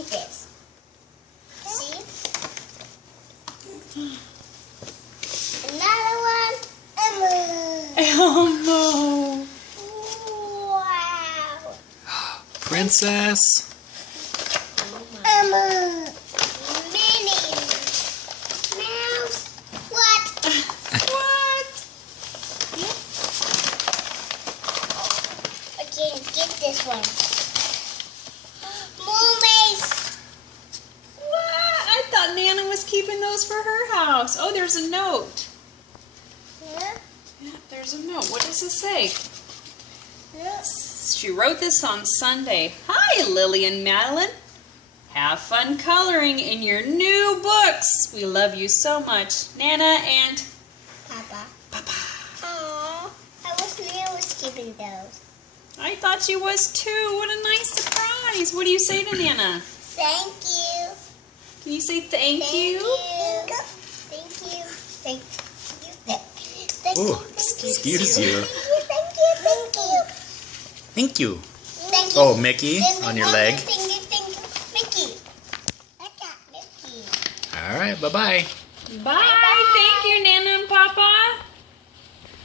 need this. See? Another one. Oh Wow. Princess. Minnie Mouse. What? What? I can't get this one. Mermaids. What? I thought Nana was keeping those for her house. Oh, there's a note. Yeah. Yeah, there's a note. What does it say? Yes. She wrote this on Sunday. Hi, Lily and Madeline. Have fun coloring in your new books. We love you so much. Nana and Papa. Papa. Aww. I was keeping those. I thought she was too. What a nice surprise. What do you say to Nana? Thank you. Can you say thank you? Thank you. Thank you. Thank you. Ooh, excuse you. Thank you. Thank you. Thank you. Thank you. Oh, Mickey on your leg. Thank you. Mickey. I got Mickey. All right, bye-bye. Bye. Thank you, Nana and Papa.